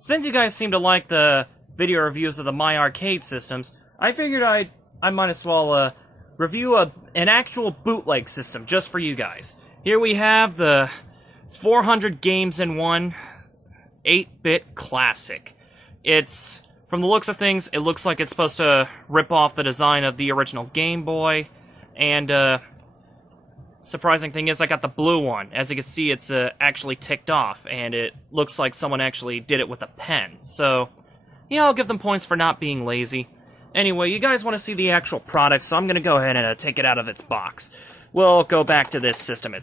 since you guys seem to like the video reviews of the MyArcade systems, I figured I might as well review an actual bootleg system just for you guys. Here we have the 400 games in one 8-bit classic. It's, from the looks of things, it looks like it's supposed to rip off the design of the original Game Boy, and surprising thing is I got the blue one. As you can see, it's actually ticked off, and it looks like someone actually did it with a pen. So, yeah, I'll give them points for not being lazy. Anyway, you guys want to see the actual product, so I'm going to go ahead and take it out of its box. We'll go back to this system.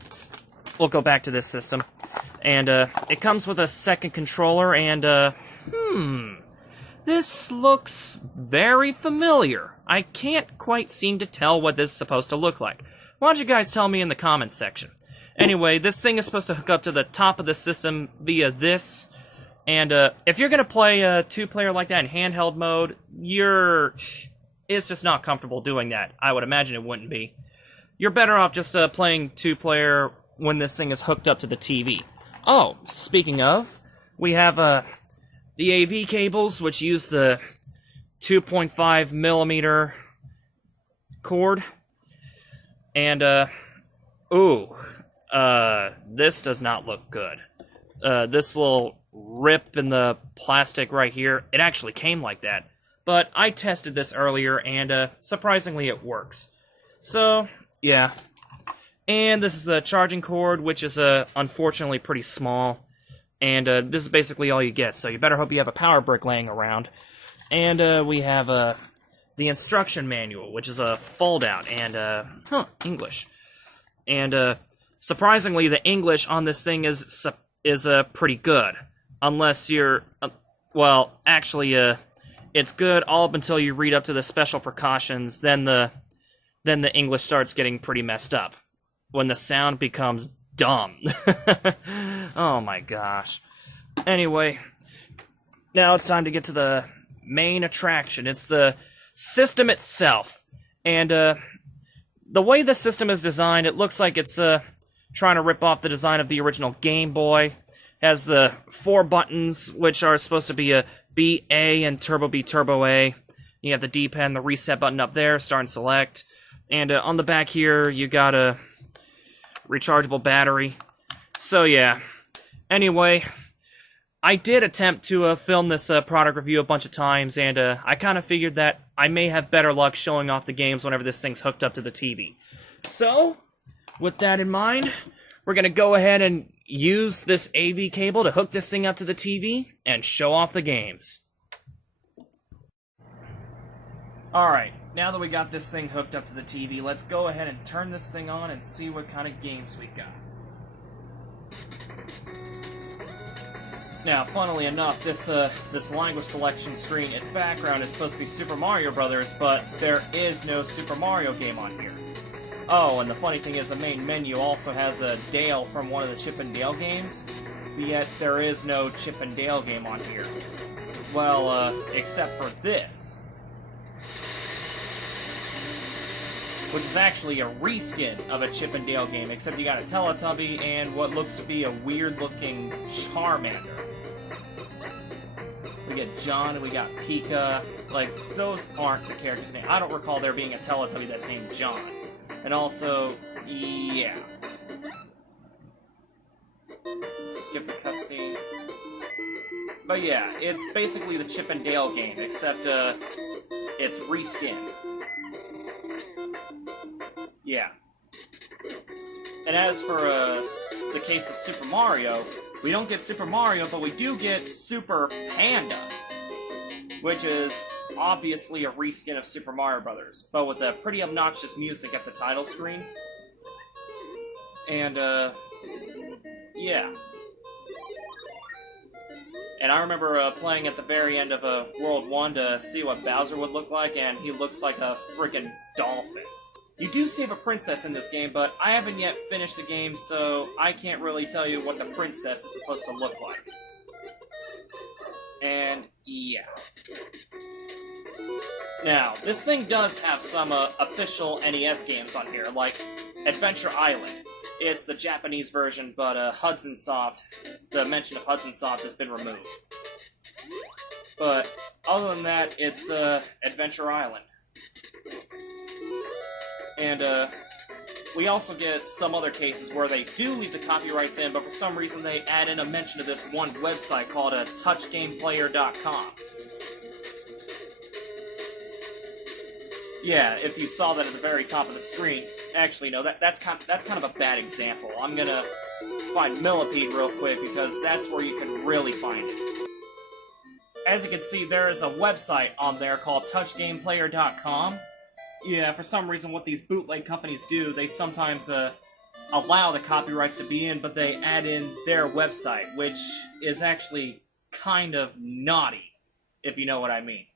And it comes with a second controller, and this looks very familiar. I can't quite seem to tell what this is supposed to look like. Why don't you guys tell me in the comments section? Anyway, this thing is supposed to hook up to the top of the system via this, and if you're going to play a two-player like that in handheld mode, it's just not comfortable doing that. I would imagine it wouldn't be. You're better off just playing two-player when this thing is hooked up to the TV. Oh, speaking of, we have the AV cables, which use the 2.5 millimeter cord. And, this does not look good. This little rip in the plastic right here, it actually came like that. But I tested this earlier, and, surprisingly it works. So, yeah. And this is the charging cord, which is, unfortunately pretty small. And, this is basically all you get, so you better hope you have a power brick laying around. And, we have, the instruction manual, which is a fold-out, and, English. And, surprisingly, the English on this thing is pretty good. Unless you're, well, actually, it's good all up until you read up to the special precautions, then the English starts getting pretty messed up. When the sound becomes dumb. Oh my gosh. Anyway, now it's time to get to the main attraction. It's the system itself. And the way the system is designed, it looks like it's trying to rip off the design of the original Game Boy. It has the 4 buttons, which are supposed to be a B, A, and Turbo B, Turbo A. You have the D-pad and the reset button up there, start and select. And on the back here, you got a rechargeable battery. So yeah. Anyway, I did attempt to film this product review a bunch of times, and I kind of figured that I may have better luck showing off the games whenever this thing's hooked up to the TV. So, with that in mind, we're going to go ahead and use this AV cable to hook this thing up to the TV and show off the games. Alright, now that we got this thing hooked up to the TV, let's go ahead and turn this thing on and see what kind of games we got. Now, funnily enough, this language selection screen, its background is supposed to be Super Mario Brothers, but there is no Super Mario game on here. Oh, and the funny thing is the main menu also has a Dale from one of the Chip and Dale games, but yet there is no Chip and Dale game on here. Well, except for this, which is actually a reskin of a Chip and Dale game, except you got a Teletubby and what looks to be a weird-looking Charmander. We got John and we got Pika. Like, those aren't the characters' names. I don't recall there being a Teletubby that's named John. And also, yeah. Skip the cutscene. But yeah, it's basically the Chip and Dale game, except, it's reskin. Yeah. And as for, the case of Super Mario, we don't get Super Mario, but we do get Super Panda, which is obviously a reskin of Super Mario Brothers, but with a pretty obnoxious music at the title screen. And, yeah. And I remember playing at the very end of World 1 to see what Bowser would look like, and he looks like a freaking dolphin. You do save a princess in this game, but I haven't yet finished the game, so I can't really tell you what the princess is supposed to look like. And, yeah. Now, this thing does have some official NES games on here, like Adventure Island. It's the Japanese version, but Hudson Soft, the mention of Hudson Soft has been removed. But other than that, it's Adventure Island. And we also get some other cases where they do leave the copyrights in, but for some reason they add in a mention of this one website called touchgameplayer.com. Yeah, if you saw that at the very top of the screen. Actually, no, that's kind of a bad example. I'm gonna find Millipede real quick because that's where you can really find it. As you can see, there is a website on there called touchgameplayer.com. Yeah, for some reason what these bootleg companies do, they sometimes allow the copyrights to be in, but they add in their website, which is actually kind of naughty, if you know what I mean.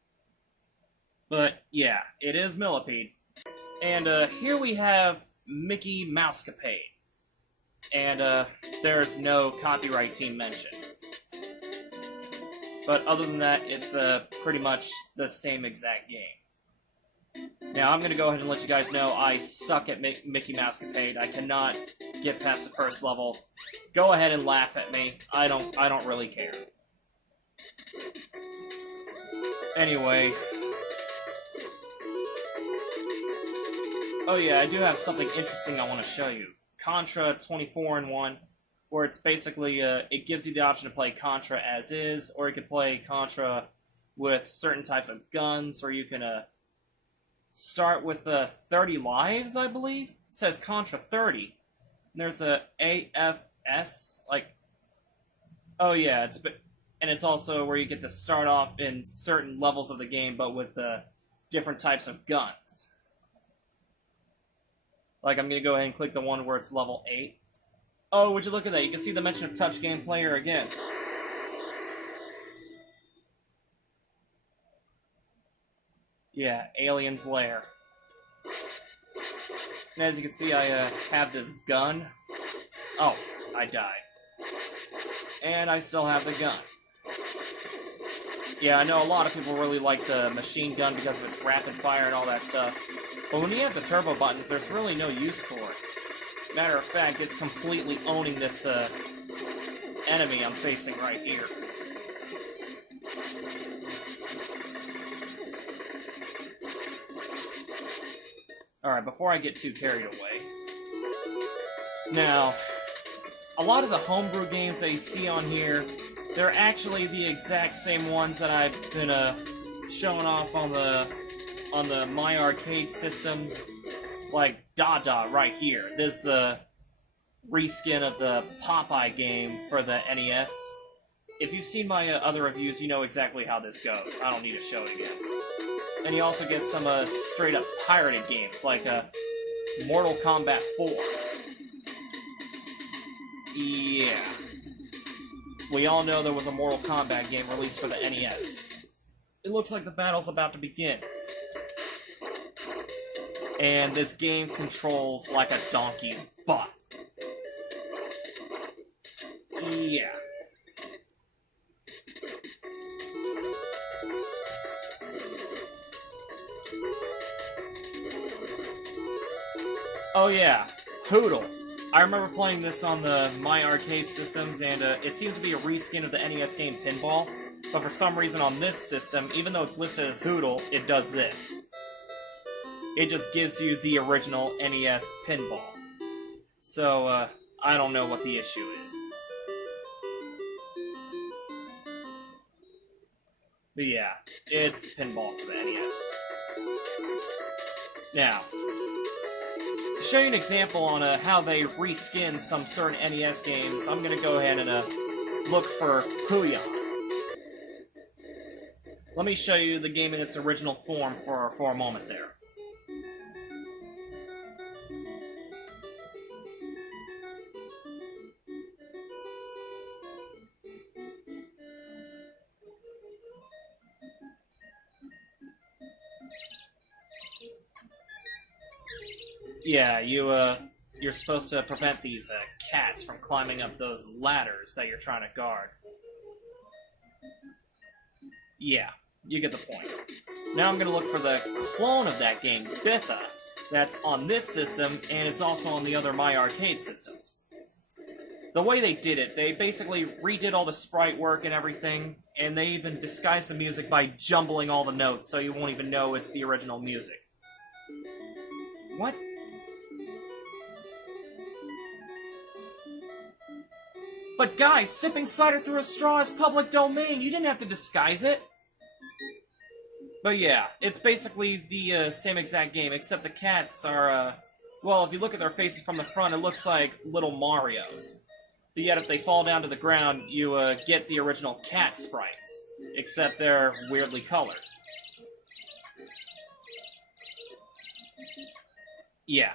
But yeah, it is Millipede. And here we have Mickey Mousecapade. And there's no copyright team mentioned. But other than that, it's pretty much the same exact game. Now, I'm going to go ahead and let you guys know I suck at Mickey Mousecapade. I cannot get past the first level. Go ahead and laugh at me. I don't really care. Anyway. Oh yeah, I do have something interesting I want to show you. Contra 24-in-1, where it's basically, it gives you the option to play Contra as is, or you can play Contra with certain types of guns, or you can, start with 30 lives, I believe. It says Contra 30. And there's a AFS, like, oh yeah, and it's also where you get to start off in certain levels of the game, but with different types of guns. Like, I'm going to go ahead and click the one where it's level 8. Oh, would you look at that? You can see the mention of Touch Game Player again. Yeah, Alien's Lair. And as you can see, I have this gun. Oh, I died. And I still have the gun. Yeah, I know a lot of people really like the machine gun because of its rapid fire and all that stuff. But when you have the turbo buttons, there's really no use for it. Matter of fact, it's completely owning this enemy I'm facing right here. Alright, before I get too carried away. Now, a lot of the homebrew games that you see on here, they're actually the exact same ones that I've been showing off on the MyArcade systems, like Dada right here. This reskin of the Popeye game for the NES. If you've seen my other reviews, you know exactly how this goes. I don't need to show it again. And you also get some straight-up pirated games, like Mortal Kombat 4. Yeah. We all know there was a Mortal Kombat game released for the NES. It looks like the battle's about to begin. And this game controls like a donkey's butt. Yeah. Oh yeah, Hoodle. I remember playing this on the MyArcade systems, and it seems to be a reskin of the NES game Pinball, but for some reason on this system, even though it's listed as Hoodle, it does this. It just gives you the original NES Pinball. So, I don't know what the issue is. But yeah, it's Pinball for the NES. Now, to show you an example on how they reskin some certain NES games, I'm going to go ahead and look for Puyon. Let me show you the game in its original form for a moment there. Yeah, you're supposed to prevent these cats from climbing up those ladders that you're trying to guard. Yeah, you get the point. Now I'm going to look for the clone of that game, Bitha, that's on this system, and it's also on the other MyArcade systems. the way they did it, they basically redid all the sprite work and everything, and they even disguised the music by jumbling all the notes so you won't even know it's the original music. What? But guys, sipping cider through a straw is public domain. You didn't have to disguise it. But yeah, it's basically the same exact game, except the cats are, well, if you look at their faces from the front, it looks like little Marios. But yet if they fall down to the ground, you get the original cat sprites, except they're weirdly colored. Yeah.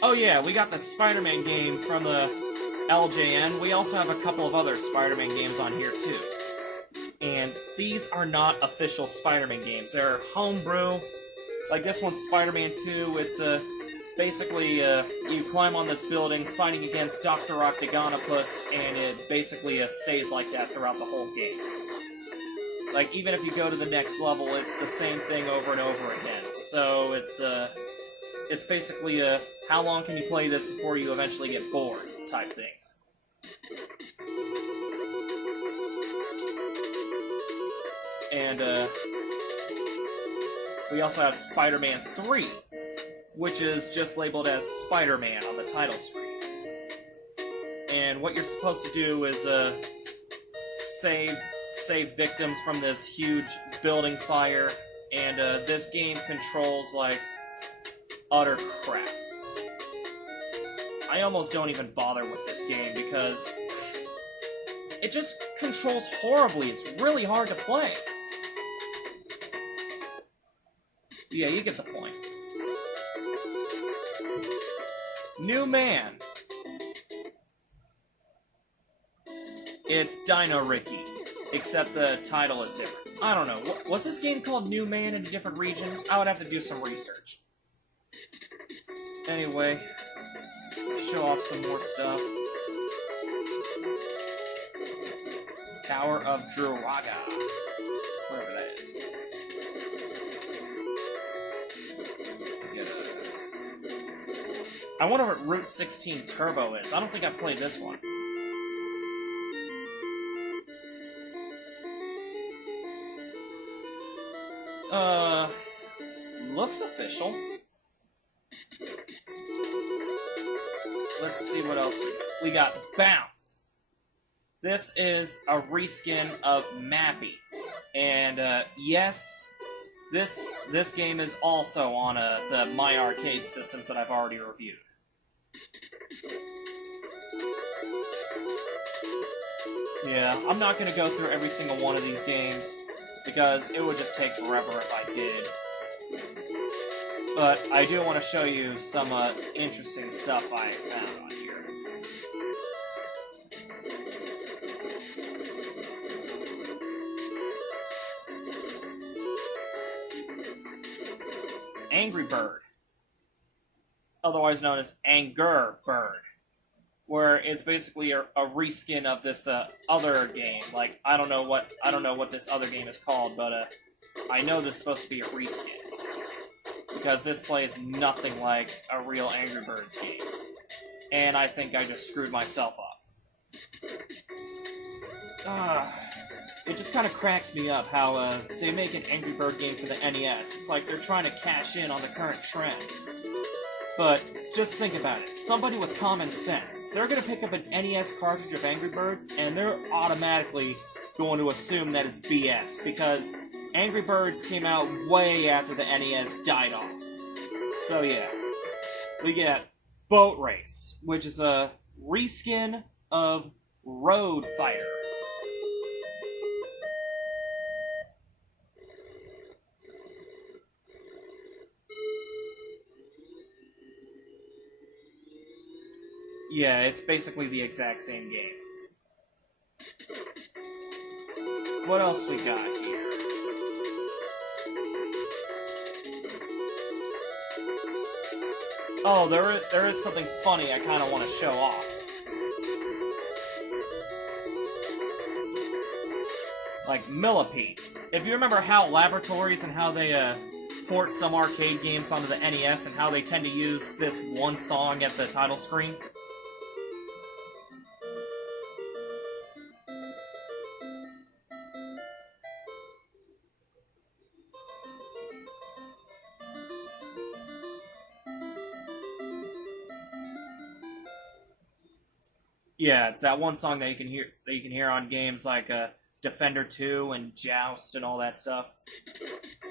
Oh yeah, we got the Spider-Man game from LJN. We also have a couple of other Spider-Man games on here too. And these are not official Spider-Man games. They're homebrew. Like this one's Spider-Man 2. It's basically you climb on this building fighting against Dr. Octagonopus, and it basically stays like that throughout the whole game. Like even if you go to the next level, it's the same thing over and over again. So it's basically how long can you play this before you eventually get bored type things. And we also have Spider-Man 3, which is just labeled as Spider-Man on the title screen. And what you're supposed to do is save victims from this huge building fire, and this game controls like utter crap. I almost don't even bother with this game because it just controls horribly. It's really hard to play. Yeah, you get the point. New Man. It's Dino Ricky, except the title is different. I don't know. Was this game called New Man in a different region? I would have to do some research. Anyway, show off some more stuff. Tower of Druaga. Whatever that is. I wonder what Route 16 Turbo is. I don't think I've played this one. Looks official. Let's see what else we got. We got Bounce. This is a reskin of Mappy. And, yes, this game is also on the MyArcade systems that I've already reviewed. Yeah, I'm not going to go through every single one of these games, because it would just take forever if I did. But I do want to show you some interesting stuff I found on here. Angry Bird, otherwise known as Anger Bird, where it's basically a reskin of this other game. Like I don't know what this other game is called, but I know this is supposed to be a reskin because this plays nothing like a real Angry Birds game, and I think I just screwed myself up. It just kind of cracks me up how they make an Angry Bird game for the NES. It's like they're trying to cash in on the current trends. But just think about it. Somebody with common sense, they're going to pick up an NES cartridge of Angry Birds, and they're automatically going to assume that it's BS, because Angry Birds came out way after the NES died off. So yeah, we get Boat Race, which is a reskin of Road Fighter. Yeah, it's basically the exact same game. What else we got here? Oh, there is something funny I kind of want to show off. Like Millipede. If you remember HAL Laboratories and how they port some arcade games onto the NES and how they tend to use this one song at the title screen? Yeah, it's that one song that you can hear on games like Defender 2 and Joust and all that stuff.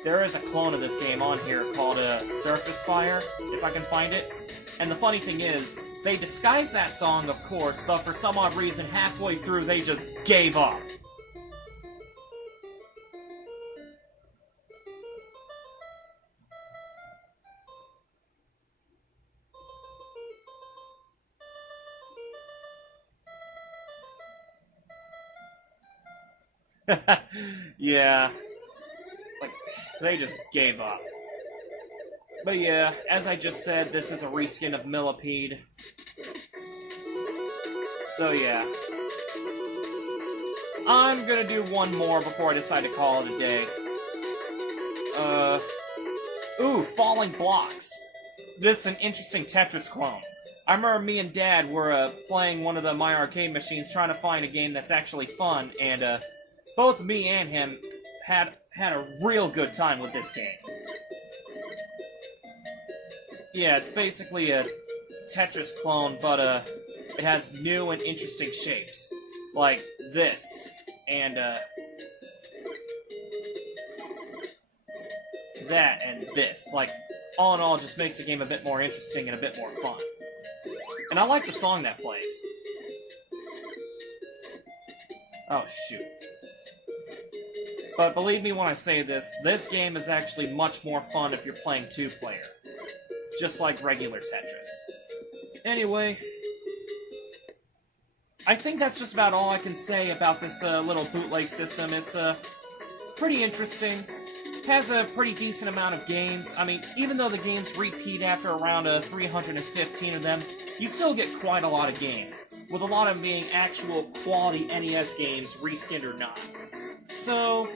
There is a clone of this game on here called Surface Fire, if I can find it. And the funny thing is, they disguised that song, of course, but for some odd reason, halfway through, they just gave up. Yeah. Like, they just gave up. But yeah, as I just said, this is a reskin of Millipede. So yeah. I'm gonna do one more before I decide to call it a day. Ooh, Falling Blocks. This is an interesting Tetris clone. I remember me and Dad were playing one of the MyArcade machines trying to find a game that's actually fun, and both me and him had a real good time with this game. Yeah, it's basically a Tetris clone, but it has new and interesting shapes. Like this, and that, and this. Like, all in all, just makes the game a bit more interesting and a bit more fun. And I like the song that plays. Oh, shoot. But believe me when I say this, this game is actually much more fun if you're playing 2-player. Just like regular Tetris. Anyway, I think that's just about all I can say about this little bootleg system. It's pretty interesting. Has a pretty decent amount of games. I mean, even though the games repeat after around 315 of them, you still get quite a lot of games, with a lot of them being actual quality NES games, reskinned or not. So,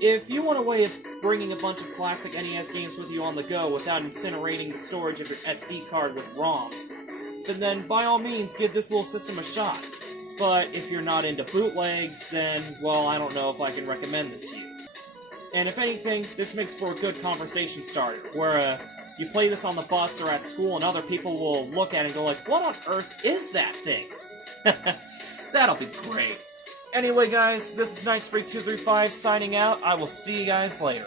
if you want a way of bringing a bunch of classic NES games with you on the go without incinerating the storage of your SD card with ROMs, then by all means give this little system a shot. But if you're not into bootlegs, then, well, I don't know if I can recommend this to you. And if anything, this makes for a good conversation starter, where you play this on the bus or at school and other people will look at it and go like, what on earth is that thing? That'll be great. Anyway, guys, this is Knights Free 235 signing out. I will see you guys later.